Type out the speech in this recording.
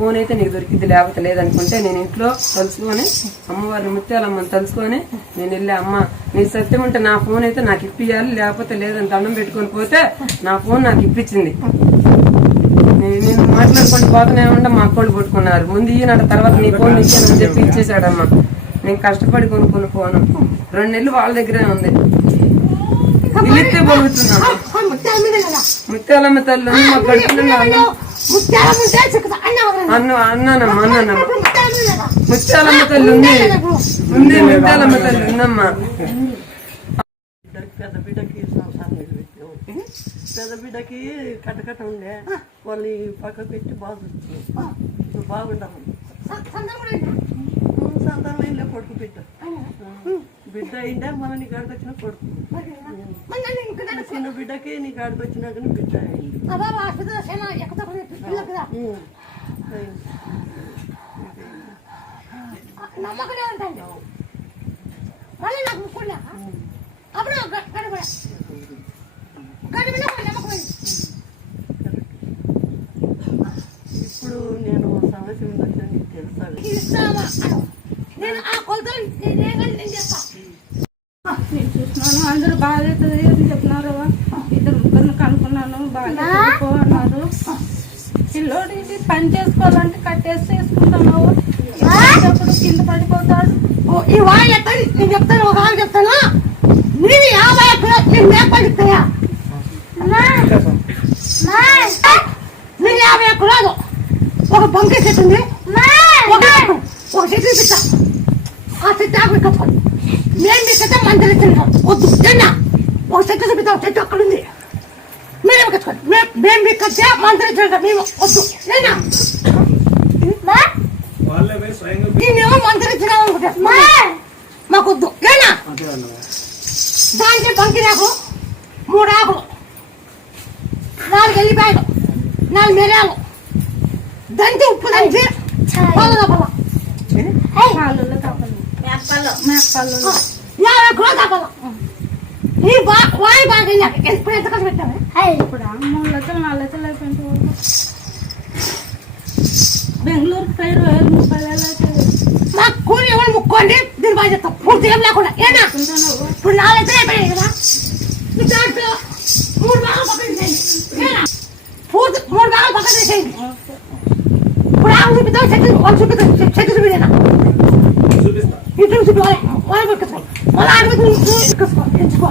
Phone అయితే నీకు దొరికింది లేకపోతే లేదనుకుంటే నేను ఇంట్లో తలుచుకొని అమ్మవారిని ముత్యాలమ్మని తలుచుకొని నేను వెళ్ళి అమ్మ నీ సత్యం ఉంటే నా ఫోన్ అయితే నాకు ఇప్పియాలి లేకపోతే లేదని దండం పెట్టుకొని పోతే నా ఫోన్ నాకు ఇప్పించింది. నేను మాట్లాడుకుంటూ పోతూనే ఉంటే మా అక్కోళ్ళు పట్టుకున్నారు. ముందు ఈయన తర్వాత నీ ఫోన్ ఇచ్చానని చెప్పి ఇచ్చేసాడమ్మా. నేను కష్టపడి కొనుక్కున్న ఫోన్ 2 నెలలు వాళ్ళ దగ్గరే ఉంది. ఇల్లితే బలుగుతున్నాను. ముత్యాలమ్మ తల్లి మా కడుపులో అన్నానమ్మా ముత్యాలమ్మ తల్లి ఉంది ముత్యాలమ్మ తల్లి ఉందమ్మా. పెద్ద బిడ్డకి కట్టకట్ట ఉండే వాళ్ళు పక్క పెట్టి బాగుండవు. సంతానం ఇంట్లో కొడుకు బిడ్డ అయిందే మన నీ కాడికి వచ్చిన కొడుకు. చిన్న బిడ్డకి నీ కాడికి వచ్చినాక బిడ్డ అయింది. ఇప్పుడు నేను సమస్య ఉందని తెలుసా? నేను చూసినాను అందరూ బాధ్యతది అని చెప్పినారు. 2 ముగ్గురిని కనుక్కున్నాను బాగా అన్నారు. పిల్లోడికి పని చేసుకోవాలంటే కట్టేసి చేసుకుంటున్నావు ఎప్పుడు కింద పడిపోతాడు. ఈ వాళ్ళు నేను చెప్తాను ఒక వాళ్ళు చెప్తాను నేను 50 ఎకరాలు నేను మేపడుతాయా నేను 50 ఎకరాలు ఒక బంకే చెట్టు ఉంది ఒక చెట్టు పిట్ట ఆ చెట్టు ఆకులు కట్టుకోండి మేము మీ కట్ట మందలు తింటాం వద్దు తిన్నా ఒక చెట్టు చూపిస్తాం చెట్టు అక్కడ ఉంది మీరేమో కట్టుకోండి మేము మీ కట్టే మందలు తింటాం మేము వద్దు తిన్నా నేనేమో మందలు తినాలనుకుంటా మాకు వద్దు లేనా దాంట్లో బంకి రాకు 3 ఆకులు 4 ఎల్లిపాయలు 4 మిరియాలు దంచి ఉప్పు దంచి పాలలో వాయి బాగా ఎప్పుడు ఎంత ఖర్చు పెట్టాము? ఇప్పుడు 3 లక్షలు 4 లక్షలు అయిపోయింది. బెంగళూరుకి 30,000 అవుతుంది. మాకు కూలి ఎవరు ముక్కోండి దీని బాగా చెప్తాం పూర్తి ఏం లేకుండా ఏనా ఇప్పుడు 4 లక్షలు అయిపోయాయి కదా దాంట్లో 3 భాగాలు పక్కన చేయండి పూర్తి 3 భాగాలు పక్కన చేయండి. ఇప్పుడు ఆకు చూపిద్దాం చెట్టు చూపిద్దాం చెట్టు చూపిదేనా ఇటు చూపి వాళ్ళ వాళ్ళ మళ్ళీ 6 ఎంచుకో